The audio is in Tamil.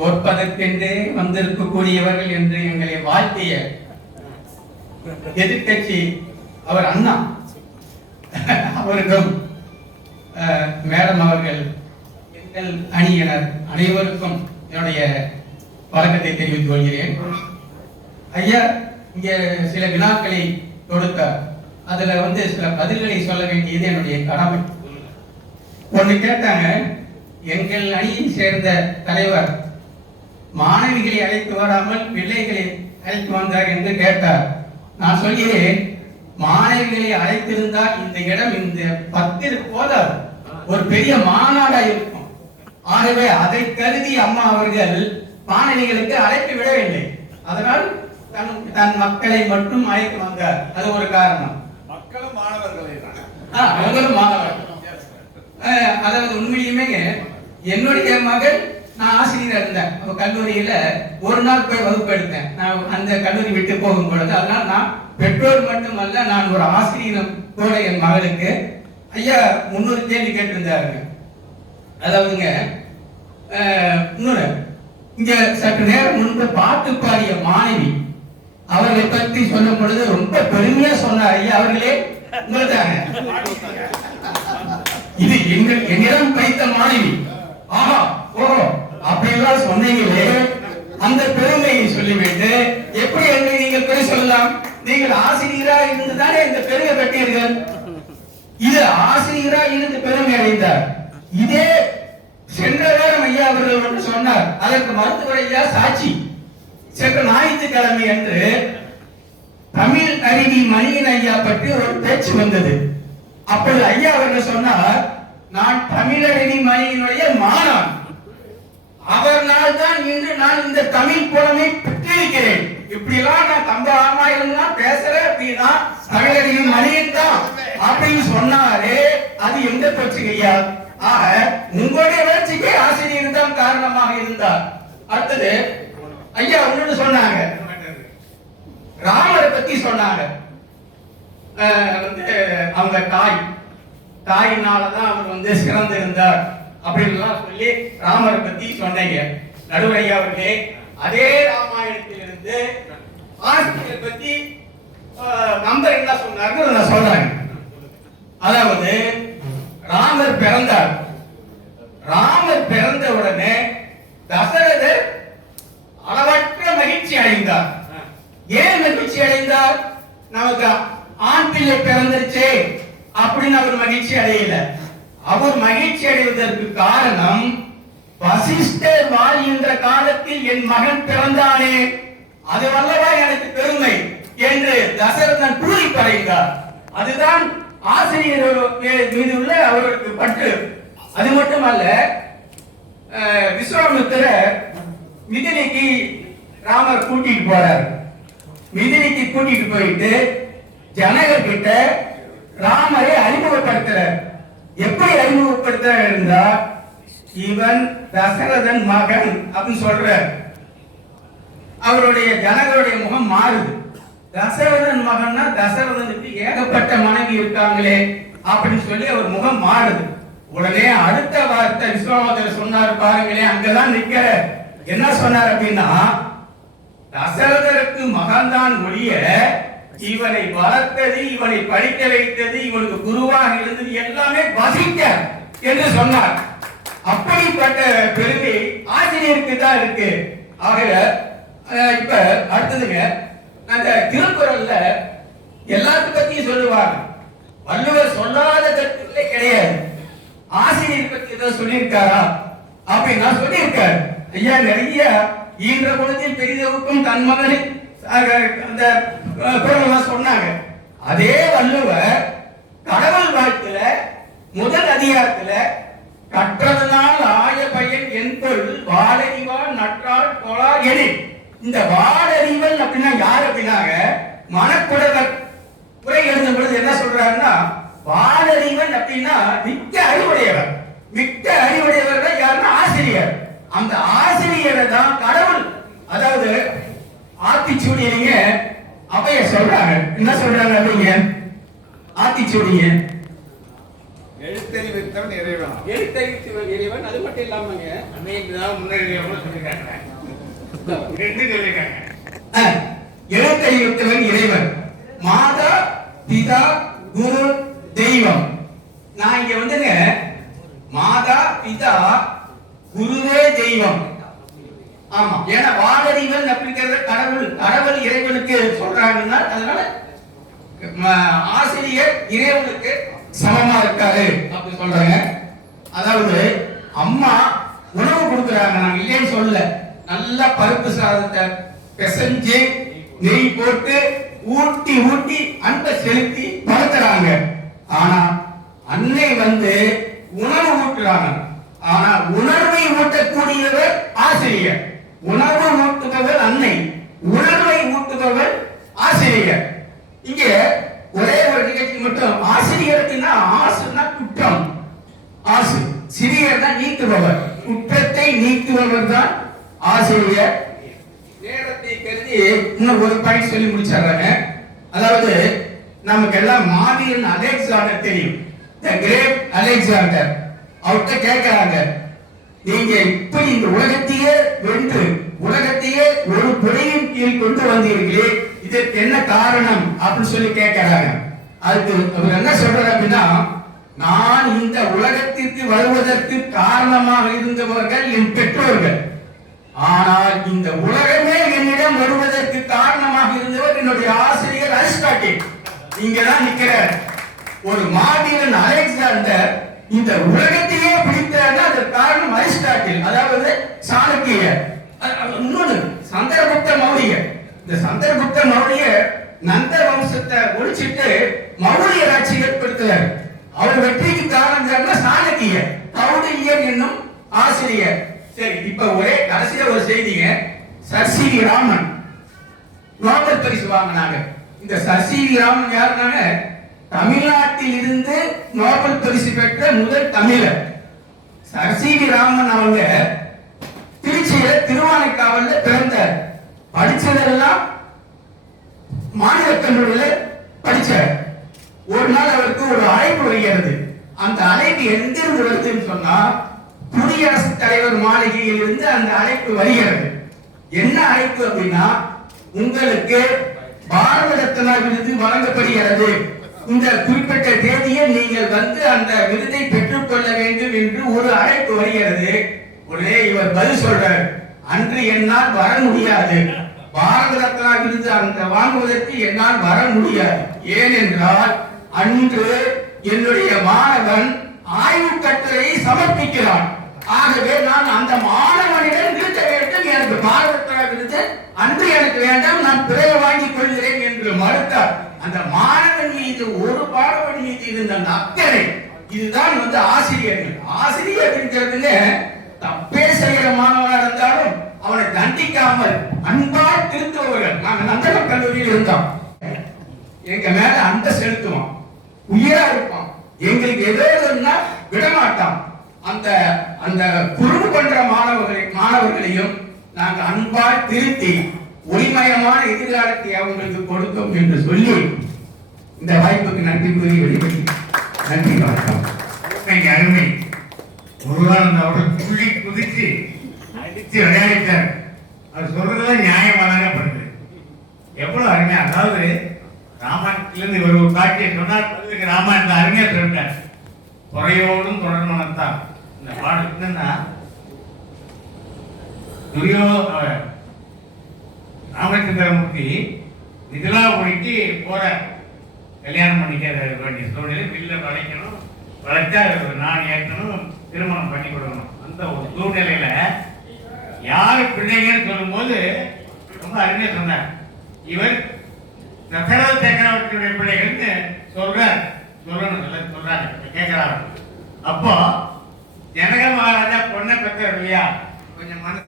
தோற்பதற்கென்றே வந்திருக்கக்கூடியவர்கள் என்று எங்களை வாழ்த்திய எதிர்கட்சி அவர் அண்ணா அவருக்கும் மேடம் அவர்கள் எங்கள் அணியினர் அனைவருக்கும் என்னுடைய வணக்கத்தை தெரிவித்துக் கொள்கிறேன். ஐயா இங்கே சில வினாக்களை கொடுத்தார். அதுல சில பதில்களை சொல்ல வேண்டியது என்னுடைய கடமை. ஒன்று கேட்டாங்க, எங்கள் அணியை சேர்ந்த தலைவர் மாணவிகளை அழைத்து வராமல் பிள்ளைகளை அழைத்து வந்தார் என்று கேட்டார். நான் சொல்கிறேன், மாணவிகளை அழைத்திருந்தால் இந்த இடம் இந்த 10 போதாது, ஒரு பெரிய மாநாடா இருக்கும். ஆகவே அதை கருதி அம்மா அவர்கள் மாணவிகளுக்கு அழைத்து விடவில்லை. அதனால் தன் மக்களை மட்டும் அழைத்து வந்தார். அது ஒரு காரணம். மக்களும் மாணவர்களே அவங்களும் மாணவர்கள். அதாவது உண்மையுமே என்னுடைய மகள், நான் ஆசிரியர் இருந்தேன் கல்லூரியில, ஒரு நாள் போய் வகுப்பு எடுத்தேன். நான் அந்த கல்லூரி விட்டு போகும் பொழுது, அதனால நான் பெற்றோர் மட்டுமல்ல, நான் ஒரு ஆசிரியரும் கூட என் மகளுக்கு. ஐயா 300 கேள்வி கேட்டிருந்தாருங்க. அதாவதுங்க இன்னொரு, இங்க சற்று நேரம் முன்பு பாட்டு பாடிய மாணவி அவர்களை பற்றி சொல்லும் பொழுது ரொம்ப பெருமையா சொன்னார். ஐயா அவர்களே உங்களுதாங்க, இது என்னிடம் படித்த மாணவி, ஆஹா ஓஹோ அப்படிலாம் சொன்னீங்களே, அந்த பெருமையை சொல்லிவிட்டு எப்படி என்று நீங்கள் பெரிய சொல்லலாம்? நீங்கள் ஆசிரியராக இருந்துதானே இந்த பெருமை பெற்றீர்கள். இது ஆசிரியராக இருந்து பெருமை அடைந்தார். இதே சென்ற வாரம் ஐயா அவர்கள் ஒன்று சொன்னார். அதற்கு மருத்துவர் ஐயா சாட்சி. சென்ற ஞாயிற்றுக்கிழமை என்று தமிழ் அறிவி மணியன் ஐயா பற்றி ஒரு பேச்சு வந்தது. அப்பொழுது ஐயா அவர்கள் சொன்னார், நான் தமிழறிவி மணியினுடைய மாணவன், அவர்னால் தான் இன்று நான் இந்த தமிழ் புலமை பெற்றிருக்கிறேன். இப்படிலாம் நான் தம்பராமா இருந்தா பேசுறேன் அப்படின்னா தமிழறிவி மணியன் தான் அப்படின்னு சொன்னாரே, அது எந்த பேச்சுங்க ஐயா? ஆக உங்களுடைய வளர்ச்சிக்கு ஆசிரியர் தான் காரணமாக இருந்தார். அடுத்தது ஐயா ஒண்ணு சொன்னாங்க, ராமரை பத்தி சொன்னாங்க. அவங்க தாயினாலதான் அவர் சிறந்து இருந்தார் அப்படின்லாம் சொல்லி ராமரை பத்தி சொன்னீங்க. நடுவரையா அவர்களே, அதே ராமாயணத்திலிருந்து ஆசிரியர் பத்தி நம்பர் என்ன சொன்னாங்க நான் சொல்றேன். அதாவது ராமர் பிறந்தார். ராமர் பிறந்த உடனே தசரதர் அளவற்ற மகிழ்ச்சி அடைந்தார். ஏன் மகிழ்ச்சி அடைந்தார்? நமக்கு ஆண் பிள்ளை பிறந்துருச்சு அப்படின்னு அவர் மகிழ்ச்சி அடையல. அவர் மகிழ்ச்சி அடைவதற்கு காரணம், வசிஷ்டர் வாழ்கின்ற காலத்தில் என் மகன் பிறந்தானே, அது வல்லவா எனக்கு பெருமை என்று தசரதன் பூரிப்படைந்தார். அதுதான் ஆசிரியர் மீது உள்ள அவருக்கு பற்று. அது மட்டுமல்ல, விஸ்வாமித்திரர் மிதிலைக்கு ராமர் கூட்டிட்டு போறார். மிதிலைக்கு கூட்டிட்டு போயிட்டு ஜனகர் கிட்ட ராமரை அறிமுகப்படுத்துறார். எப்படி அறிமுகப்படுத்துறார் என்றால், இவன் தசரதன் மகன் அப்படின்னு சொல்றார். அவருடைய ஜனகருடைய முகம் மாறுது. தசரதன் மகன்னா தசரதனுக்கு ஏகப்பட்ட மனைவி இருக்காங்களே அப்படின்னு சொல்லி அவர் முகம் மாறுது. உடனே அடுத்த வார்த்தை விஸ்வாமித்திரர் சொன்னார் பாருங்களேன், அங்கதான் நிக்கிற. என்ன சொன்னார் அப்படின்னா, தசரதருக்கு மகன்தான் ஒழிய இவனை வளர்த்தது, இவனை படிக்க வைத்தது, இவனுக்கு குருவாக இருந்தது எல்லாமே வசிக்க என்று சொன்னார். அப்படிப்பட்ட பெருமை ஆசிரியருக்கு தான் இருக்கு. ஆக இப்ப அடுத்ததுங்க, அந்த திருக்குறள்ல எல்லாத்தையும் பத்தி சொல்லுவாங்க. வள்ளுவர் சொல்லாத கருத்துக்களே கிடையாது. ஆசிரியர் பத்தி ஏதாவது சொல்லியிருக்காரா அப்படின்னா சொல்லியிருக்காரு. ஐயா நிறைய ஈன்ற குலத்தில் பெரிதவுக்கும் தன் மகனை அந்த குரல் சொன்னாங்க. அதே வள்ளுவர் கடவுள் வாழ்த்துல முதல் அதிகாரத்துல கற்றதனால் ஆய பையன் என்பொருள் வாழறிவார் நற்றால் தொழார் என, இந்த வாழறிவல் அப்படின்னா யார் அப்படின்னாங்க மனக்குடவர் உரை எழுதும் பொழுது என்ன சொல்றாருன்னா, வாழறிவன் அப்படின்னா மிக்க அறிவுடையவர். மிக்க அறிவுடையவர் தான் யாருன்னா ஆசிரியர். அந்த ஆசிரியரை தான் கடவுள், அதாவது ஆத்திச்சூடியங்க அவைய சொல்றாங்க. என்ன சொல்றாங்க அப்படிங்க? ஆத்திச்சூடிய எழுத்தறிவித்தவன் எழுத்தறிவித்தவன் இறைவன். அது மட்டும் இல்லாமங்க எழுத்தறிவித்தவன் இறைவன், மாதா பிதா குரு தெய்வம். நான் இங்க வந்துங்க மாதா பிதா குருவே தெய்வம். ஆமா, ஏன்னா வாடறிவன் அப்படிங்கிறத கடவுள் இறைவனுக்கு சொல்றாங்கன்னா அதனால ஆசிரியர் இறைவனுக்கு சமமா இருக்காரு அப்படி சொல்றாங்க. அதாவது அம்மா உணவு கொடுக்குறாங்க, நாங்க இல்லைன்னு சொல்லல. நல்லா பருப்பு சாதத்தை பிசைஞ்சு நெய் போட்டு ஊட்டி ஊட்டி அன்பை செலுத்தி வளர்த்துறாங்க. ஆனா அன்னை வந்து உணவு ஊட்டுறாங்க. ஆனா உணர்வை ஊட்டக்கூடியவர் ஆசிரியர். உணவு ஊட்டுபவர் அன்னை, உணர்வை ஊட்டுபவர் ஆசிரியர். இங்க ஒரே ஒரு நிகழ்ச்சி மட்டும், ஆசிரியருக்குன்னா ஆசுனா குற்றம், ஆசு சிறியர் தான் நீக்குபவர், குற்றத்தை நீக்குபவர் தான் ஆசிரியர். நேரத்தை கருதி இன்னும் ஒரு பாயிண்ட் சொல்லி முடிச்சாங்க. அதாவது நமக்கு எல்லாம் மாவீரன் அலெக்சாண்டர் தெரியும், தி கிரேட் அலெக்சாண்டர். அவர்கிட்ட கேட்கிறாங்க, நீங்க இப்படி இந்த உலகத்தையே வென்று உலகத்தையே ஒரு புடையின் கீழ் கொண்டு வந்தீர்களே, இதற்கு என்ன காரணம் அப்படின்னு சொல்லி கேட்கிறாங்க. அதுக்கு அவர் என்ன சொல்றாரு அப்படின்னா, நான் இந்த உலகத்திற்கு வருவதற்கு காரணமாக இருந்தவர்கள் என் பெற்றோர்கள், ஆனால் இந்த உலகமே என்னிடம் வருவதற்கு காரணமாக இருந்தவர் என்னுடைய ஆசிரியர் அரிஸ்டாட்டில். இங்கதான் நிற்கிறார். ஒரு மாவீரன் அலெக்சாண்டர் இந்த உலகத்தையே பிடித்தார், அதற்கு காரணம் அரிஸ்டாட்டில், அதாவது சாணக்கியர். இன்னொன்று சந்திரகுப்த மௌரியர். இந்த சந்திரகுப்த மௌரியர் நந்த வம்சத்தை ஒழிச்சிட்டு மௌரியர் ஆட்சி ஏற்படுத்துறார். அவர் வெற்றிக்கு காரணம் சாணக்கியர், கௌடில்யர் என்னும் ஆசிரியர். சரி, இப்ப ஒரே கடைசியா ஒரு செய்திங்க. சர் சி வி ராமன் நோபல் பரிசு வாங்கினாங்க. இந்த சர் சி வி ராமன் யாருனாங்க, தமிழ்நாட்டில் இருந்து நோபல் பரிசு பெற்ற முதல் தமிழர். சர் சி வி ராமன் அவங்க திருச்சியில திருவானைக்காவல்ல பிறந்தார். படிச்சதெல்லாம் மாநில கல்லூரியில படிச்சார். ஒரு நாள் அவருக்கு ஒரு அழைப்பு வருகிறது. அந்த அழைப்பு எங்கிருந்து வருதுன்னு சொன்னா, குடியரசுத் தலைவர் மாளிகையில் இருந்து அந்த அழைப்பு வருகிறது. என்ன அழைப்பு அப்படின்னா, உங்களுக்கு பாரத ரத்னா விருது வழங்கப்படுகிறது, இந்த குறிப்பிட்ட தேதியில் நீங்கள் வந்து அந்த விருதை பெற்றுக் கொள்ள வேண்டும் என்று ஒரு அழைப்பு வருகிறது. உடனே இவர் பதில் சொல்றார், அன்று என்னால் வர முடியாது, பாரத ரத்னா விருது அந்த வாங்குவதற்கு என்னால் வர முடியாது. ஏனென்றால் அன்று என்னுடைய மாணவன் ஆய்வு கட்டுரையை சமர்ப்பிக்கிறான். ஆகவே நான் அந்த மாணவனிடம் நிறுத்த வேண்டும், எனக்கு பாரத ரத்னா விருது அன்று எனக்கு வேண்டாம், நான் பிறகு வாங்கிக் கொள்கிறேன் என்று மறுத்தார். அந்த மாணவன் மீது ஒரு மாணவன் மீது இருந்த அந்த அக்கறை, இதுதான் வந்து ஆசிரியர்கள். ஆசிரியர் என்கிறதுல தப்பே செய்கிற மாணவனா இருந்தாலும் அவனை தண்டிக்காமல் அன்பால் திருத்துபவர்கள். நாங்க நந்தனம் கல்லூரியில் இருந்தோம். எங்க மேல அன்ப செலுத்துவோம், உயிரா இருப்போம், எங்களுக்கு எதோன்னா விடமாட்டான். அந்த அந்த குறும்பு பண்ற மாணவர்களையும் நாங்க அன்பால் திருத்தி ஒளிமயமான எதிர்காலத்தை அவங்களுக்கு கொடுத்தோம் என்று சொல்லி இந்த வாய்ப்புக்கு நன்றி கூறி வெளிப்படி நன்றி, வணக்கம். அருமை. முருகானந்த அவர்கள் துள்ளி குதிச்சு அடிச்சு விளையாடிட்டார். அவர் சொல்றதுலாம் நியாயமானங்க படுது. எவ்வளவு அருமையா, அதாவது ராமாயணத்திலிருந்து இவர் ஒரு காட்சியை சொன்னார், ராமாயணத்தை அருமையா சொல்லிட்டார். குறையோடும் தொடர்மனத்தான் இந்த பாடல் என்னன்னா, ராமச்சந்திரமூர்த்தி மிதிலாபுரிக்கு போற கல்யாணம் பண்ணிக்க வேண்டிய சூழ்நிலை, வில்ல வளைக்கணும், வளைச்சா நான் ஏற்கனும், திருமணம் பண்ணி கொடுக்கணும். அந்த ஒரு சூழ்நிலையில யாரு பிள்ளைங்கன்னு சொல்லும் போது ரொம்ப அருமையா சொன்னார். இவர் தசரத சக்கரவர்த்தியுடைய பிள்ளைகள்னு சொல்லணும் சொல்றாங்க, கேட்கிறாங்க. அப்போ ஜனக மகாராஜா பொண்ணை பெற்றார் இல்லையா, கொஞ்சம் மனசு